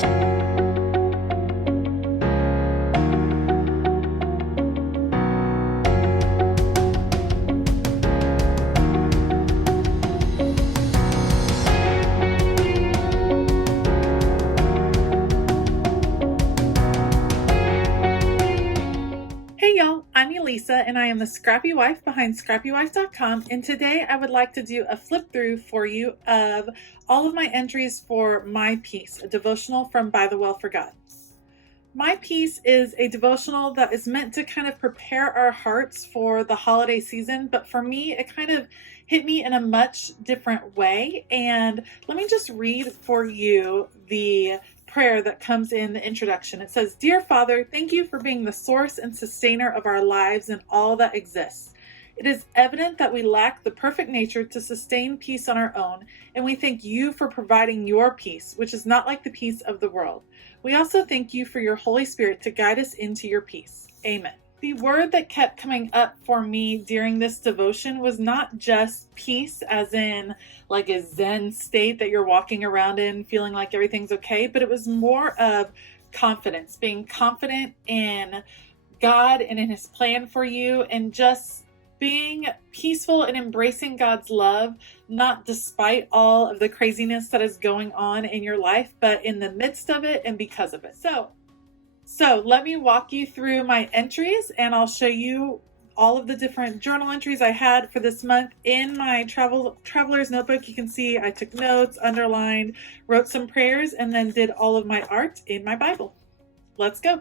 Hey y'all, I'm Elisa and I am the Scrappy Wife behind scrappywife.com, and today I would like to do a flip through for you of all of my entries for My Peace, a devotional from By the Well for God. My Peace is a devotional that is meant to kind of prepare our hearts for the holiday season, but for me, it kind of hit me in a much different way. And let me just read for you the prayer that comes in the introduction. It says, "Dear Father, thank you for being the source and sustainer of our lives and all that exists. It is evident that we lack the perfect nature to sustain peace on our own, and we thank you for providing your peace, which is not like the peace of the world. We also thank you for your Holy Spirit to guide us into your peace. Amen." The word that kept coming up for me during this devotion was not just peace, as in like a Zen state that you're walking around in feeling like everything's okay, but it was more of confidence, being confident in God and in His plan for you, and just being peaceful and embracing God's love, not despite all of the craziness that is going on in your life, but in the midst of it and because of it. So let me walk you through my entries, and I'll show you all of the different journal entries I had for this month. In my traveler's notebook, you can see I took notes, underlined, wrote some prayers, and then did all of my art in my Bible. Let's go.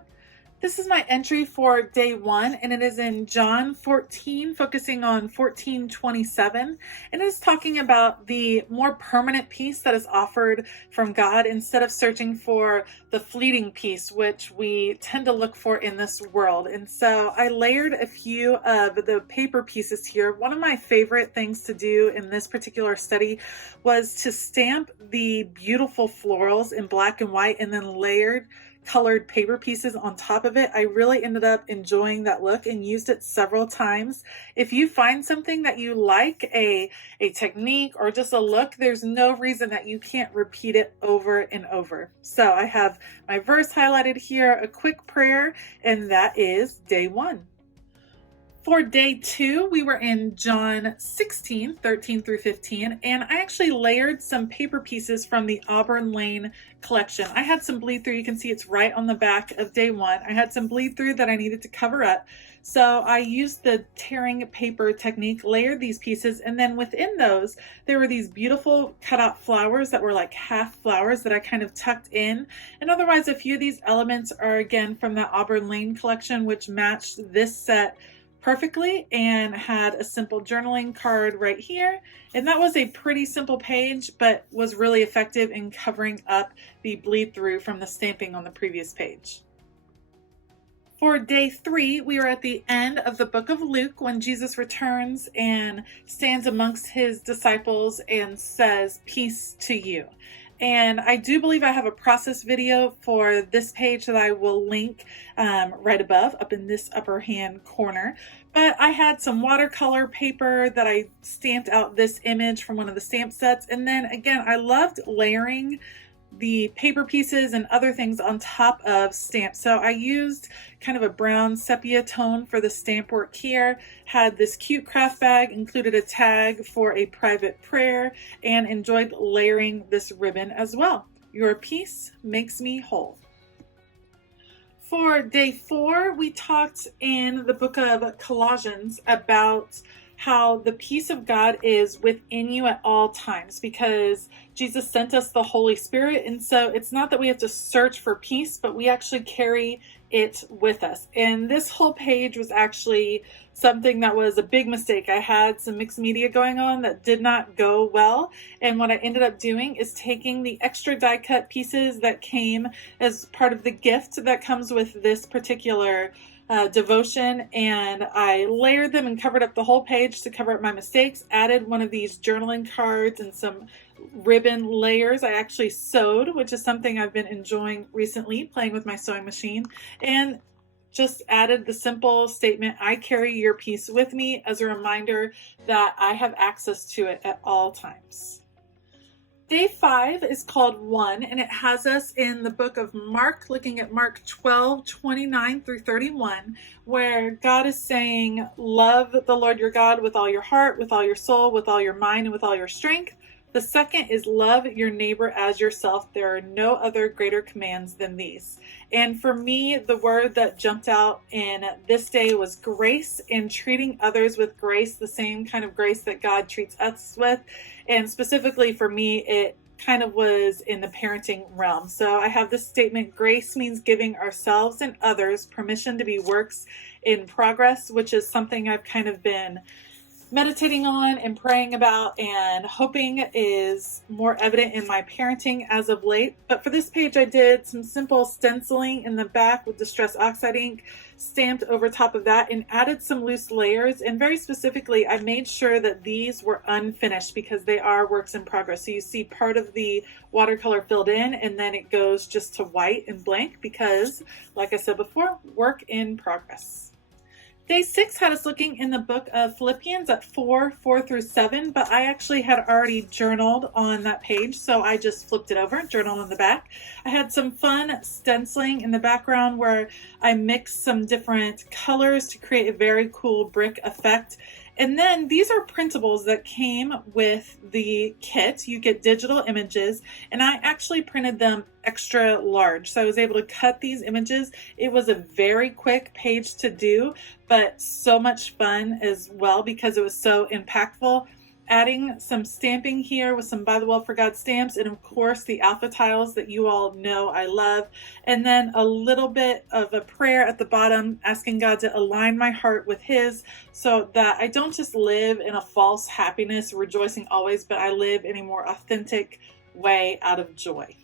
This is my entry for day 1, and it is in John 14, focusing on 14:27, and it is talking about the more permanent peace that is offered from God instead of searching for the fleeting peace, which we tend to look for in this world. And so I layered a few of the paper pieces here. One of my favorite things to do in this particular study was to stamp the beautiful florals in black and white and then layered colored paper pieces on top of it. I really ended up enjoying that look and used it several times. If you find something that you like, a technique or just a look, there's no reason that you can't repeat it over and over. So I have my verse highlighted here, a quick prayer, and that is day 1. For day 2, we were in John 16, 13 through 15, and I actually layered some paper pieces from the Auburn Lane collection. I had some bleed through. You can see it's right on the back of day 1. I had some bleed through that I needed to cover up. So I used the tearing paper technique, layered these pieces, and then within those, there were these beautiful cutout flowers that were like half flowers that I kind of tucked in. And otherwise, a few of these elements are again from the Auburn Lane collection, which matched this set perfectly, and had a simple journaling card right here. And that was a pretty simple page, but was really effective in covering up the bleed through from the stamping on the previous page. For day 3, we are at the end of the book of Luke when Jesus returns and stands amongst his disciples and says, "Peace to you." And I do believe I have a process video for this page that I will link right above, up in this upper hand corner. But I had some watercolor paper that I stamped out this image from one of the stamp sets. And then again, I loved layering the paper pieces and other things on top of stamps. So I used kind of a brown sepia tone for the stamp work here, had this cute craft bag, included a tag for a private prayer, and enjoyed layering this ribbon as well. Your peace makes me whole. For day 4, we talked in the book of Colossians about how the peace of God is within you at all times, because Jesus sent us the Holy Spirit. And so it's not that we have to search for peace, but we actually carry it with us. And this whole page was actually something that was a big mistake. I had some mixed media going on that did not go well. And what I ended up doing is taking the extra die cut pieces that came as part of the gift that comes with this particular devotion, and I layered them and covered up the whole page to cover up my mistakes, added one of these journaling cards and some ribbon layers I actually sewed, which is something I've been enjoying recently, playing with my sewing machine, and just added the simple statement, "I carry your peace with me," as a reminder that I have access to it at all times. Day 5 is called One, and it has us in the book of Mark, looking at Mark 12:29 through 31, where God is saying, love the Lord your God with all your heart, with all your soul, with all your mind, and with all your strength. The second is love your neighbor as yourself. There are no other greater commands than these. And for me, the word that jumped out in this day was grace, and treating others with grace, the same kind of grace that God treats us with. And specifically for me, it kind of was in the parenting realm. So I have this statement: grace means giving ourselves and others permission to be works in progress, which is something I've kind of been meditating on and praying about and hoping is more evident in my parenting as of late. But for this page, I did some simple stenciling in the back with Distress Oxide ink stamped over top of that, and added some loose layers. And very specifically, I made sure that these were unfinished because they are works in progress. So you see part of the watercolor filled in, and then it goes just to white and blank because, like I said before, work in progress. Day 6 had us looking in the book of Philippians at 4 through 7, but I actually had already journaled on that page, so I just flipped it over, journal in the back. I had some fun stenciling in the background where I mixed some different colors to create a very cool brick effect. And then these are printables that came with the kit. You get digital images, and I actually printed them extra large. So I was able to cut these images. It was a very quick page to do, but so much fun as well because it was so impactful. Adding some stamping here with some By the Well for God stamps, and of course the alpha tiles that you all know I love. And then a little bit of a prayer at the bottom, asking God to align my heart with His so that I don't just live in a false happiness, rejoicing always, but I live in a more authentic way out of joy.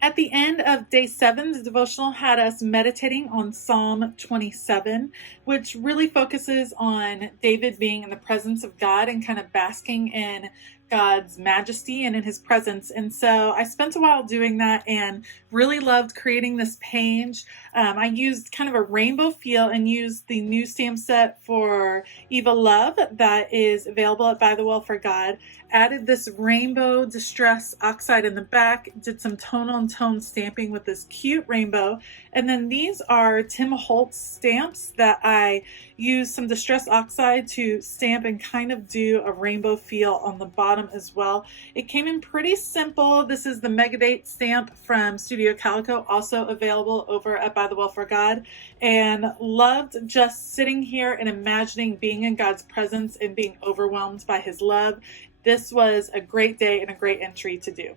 At the end of day 7, the devotional had us meditating on Psalm 27, which really focuses on David being in the presence of God and kind of basking in God's majesty and in His presence. And so I spent a while doing that and really loved creating this page. I used kind of a rainbow feel and used the new stamp set for Eva Love that is available at By the Well for God. Added this rainbow Distress Oxide in the back, did some tone on tone stamping with this cute rainbow. And then these are Tim Holtz stamps that I used some Distress Oxide to stamp and kind of do a rainbow feel on the bottom as well. It came in pretty simple. This is the Megadate stamp from Studio Calico, also available over at By the Well for God, and loved just sitting here and imagining being in God's presence and being overwhelmed by His love. This was a great day and a great entry to do.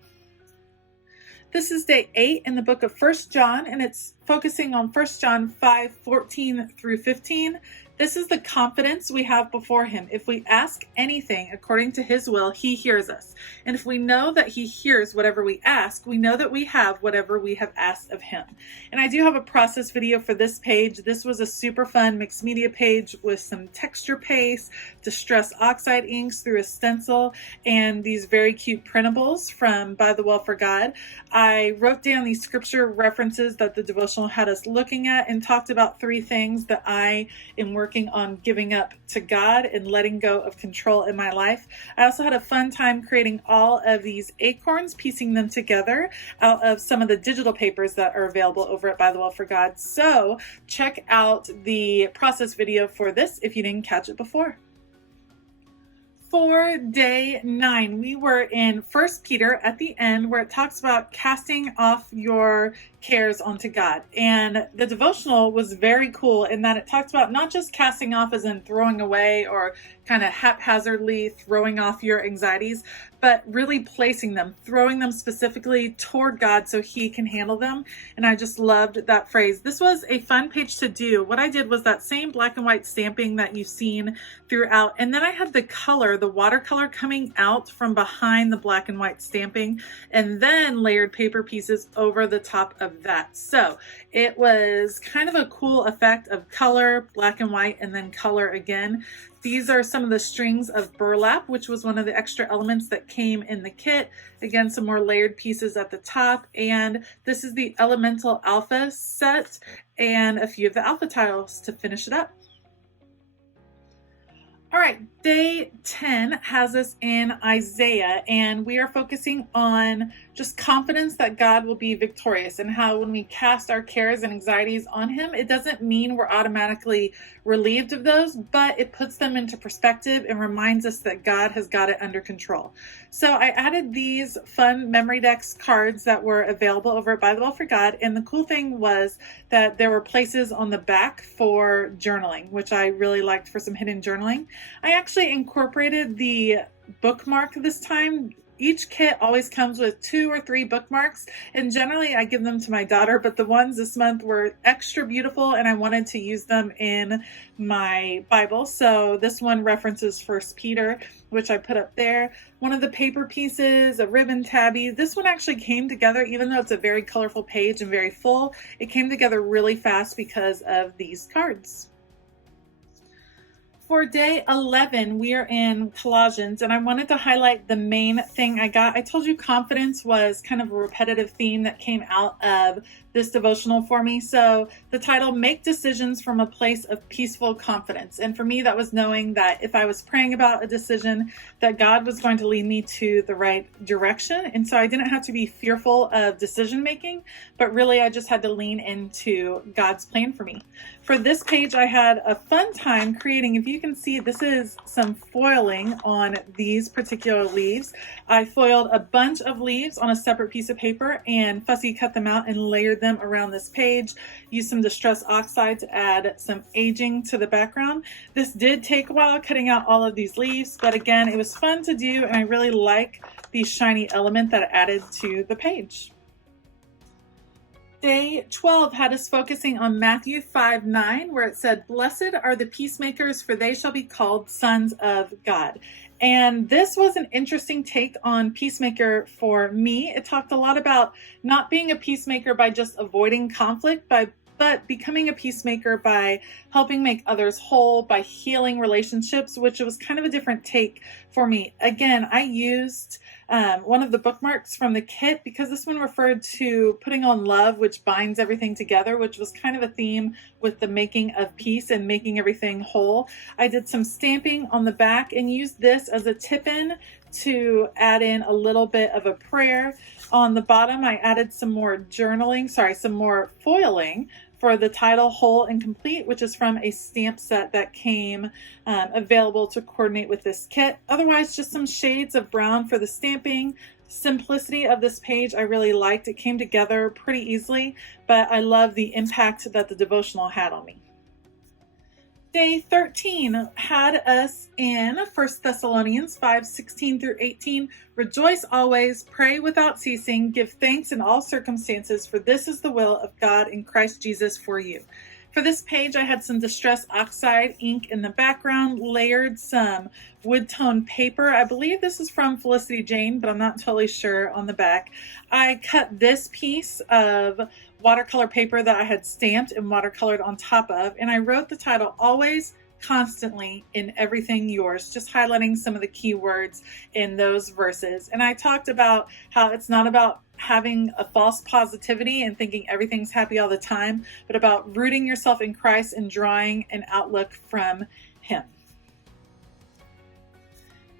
This is day 8 in the book of 1 John, and it's focusing on 1 John 5:14 through 15. This is the confidence we have before Him. If we ask anything according to His will, He hears us. And if we know that He hears whatever we ask, we know that we have whatever we have asked of Him. And I do have a process video for this page. This was a super fun mixed media page with some texture paste, Distress Oxide inks through a stencil, and these very cute printables from By the Well for God. I wrote down these scripture references that the devotional had us looking at and talked about 3 things that I am working on giving up to God and letting go of control in my life. I also had a fun time creating all of these acorns, piecing them together out of some of the digital papers that are available over at By the Well for God. So check out the process video for this if you didn't catch it before. For day 9, we were in 1 Peter at the end where it talks about casting off your cares onto God. And the devotional was very cool in that it talks about not just casting off as in throwing away or kind of haphazardly throwing off your anxieties, but really placing them, throwing them specifically toward God so He can handle them. And I just loved that phrase. This was a fun page to do. What I did was that same black and white stamping that you've seen throughout. And then I had the color, the watercolor coming out from behind the black and white stamping, and then layered paper pieces over the top of that. So it was kind of a cool effect of color, black and white, and then color again. These are some of the strings of burlap, which was one of the extra elements that came in the kit. Again, some more layered pieces at the top. And this is the Elemental Alpha set and a few of the alpha tiles to finish it up. All right, Day 10 has us in Isaiah, and we are focusing on just confidence that God will be victorious, and how when we cast our cares and anxieties on Him, it doesn't mean we're automatically relieved of those, but it puts them into perspective and reminds us that God has got it under control. So I added these fun memory decks cards that were available over at By the Well for God, and the cool thing was that there were places on the back for journaling, which I really liked for some hidden journaling. I actually incorporated the bookmark this time. Each kit always comes with 2 or 3 bookmarks, and generally I give them to my daughter, but the ones this month were extra beautiful and I wanted to use them in my Bible. So this one references First Peter, which I put up there. One of the paper pieces, a ribbon tabby. This one actually came together, even though it's a very colorful page and very full, it came together really fast because of these cards. For day 11, we are in Colossians, and I wanted to highlight the main thing I got. I told you confidence was kind of a repetitive theme that came out of this devotional for me. So the title, Make Decisions from a Place of Peaceful Confidence. And for me, that was knowing that if I was praying about a decision, that God was going to lead me to the right direction. And so I didn't have to be fearful of decision making, but really I just had to lean into God's plan for me. For this page, I had a fun time creating, if you can see, this is some foiling on these particular leaves. I foiled a bunch of leaves on a separate piece of paper and fussy cut them out and layered them around this page. Used some Distress Oxide to add some aging to the background. This did take a while cutting out all of these leaves, but again, it was fun to do, and I really like the shiny element that it added to the page. Day 12 had us focusing on Matthew 5:9, where it said, "Blessed are the peacemakers, for they shall be called sons of God." And this was an interesting take on peacemaker for me. It talked a lot about not being a peacemaker by just avoiding conflict, but becoming a peacemaker by helping make others whole, by healing relationships, which was kind of a different take for me. Again, I used one of the bookmarks from the kit because this one referred to putting on love, which binds everything together, which was kind of a theme with the making of peace and making everything whole. I did some stamping on the back and used this as a tip-in to add in a little bit of a prayer. On the bottom, I added some more some more foiling for the title, Whole and Complete, which is from a stamp set that came available to coordinate with this kit. Otherwise, just some shades of brown for the stamping. Simplicity of this page I really liked. It came together pretty easily, but I love the impact that the devotional had on me. Day 13 had us in 1 Thessalonians 5:16 through 18. Rejoice always, pray without ceasing, give thanks in all circumstances, for this is the will of God in Christ Jesus for you. For this page, I had some Distress Oxide ink in the background, layered some wood tone paper. I believe this is from Felicity Jane, but I'm not totally sure on the back. I cut this piece of watercolor paper that I had stamped and watercolored on top of, and I wrote the title, Always, Constantly, in Everything Yours, just highlighting some of the key words in those verses. And I talked about how it's not about having a false positivity and thinking everything's happy all the time, but about rooting yourself in Christ and drawing an outlook from Him.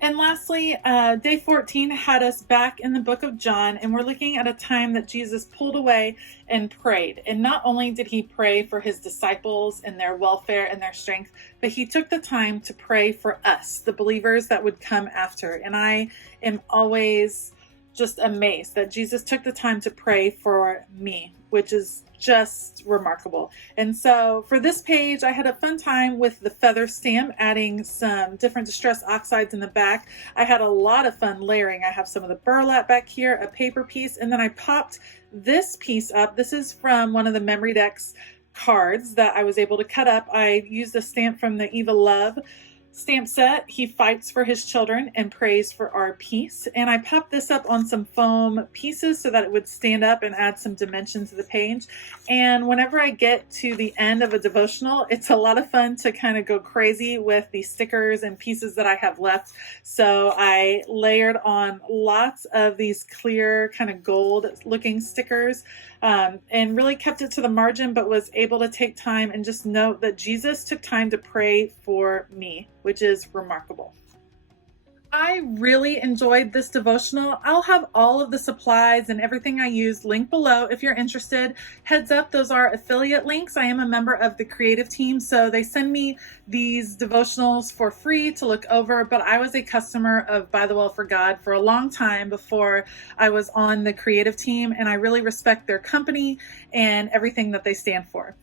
And lastly, day 14 had us back in the book of John, and we're looking at a time that Jesus pulled away and prayed. And not only did he pray for his disciples and their welfare and their strength, but he took the time to pray for us, the believers that would come after. And I am always just amazed that Jesus took the time to pray for me, which is just remarkable. And so for this page, I had a fun time with the feather stamp, adding some different Distress Oxides in the back. I had a lot of fun layering. I have some of the burlap back here, a paper piece, and then I popped this piece up. This is from one of the memory decks cards that I was able to cut up. I used a stamp from the Eva Love stamp set. He fights for his children and prays for our peace. And I popped this up on some foam pieces so that it would stand up and add some dimension to the page. And whenever I get to the end of a devotional, it's a lot of fun to kind of go crazy with the stickers and pieces that I have left. So I layered on lots of these clear kind of gold looking stickers and really kept it to the margin, but was able to take time and just note that Jesus took time to pray for me. which is remarkable. I really enjoyed this devotional. I'll have all of the supplies and everything I use linked below if you're interested. Heads up, those are affiliate links. I am a member of the creative team, so they send me these devotionals for free to look over, but I was a customer of By the Well for God for a long time before I was on the creative team, and I really respect their company and everything that they stand for.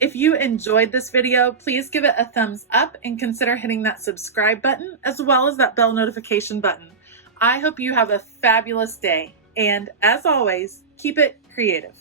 If you enjoyed this video, please give it a thumbs up and consider hitting that subscribe button as well as that bell notification button. I hope you have a fabulous day, and as always, keep it creative.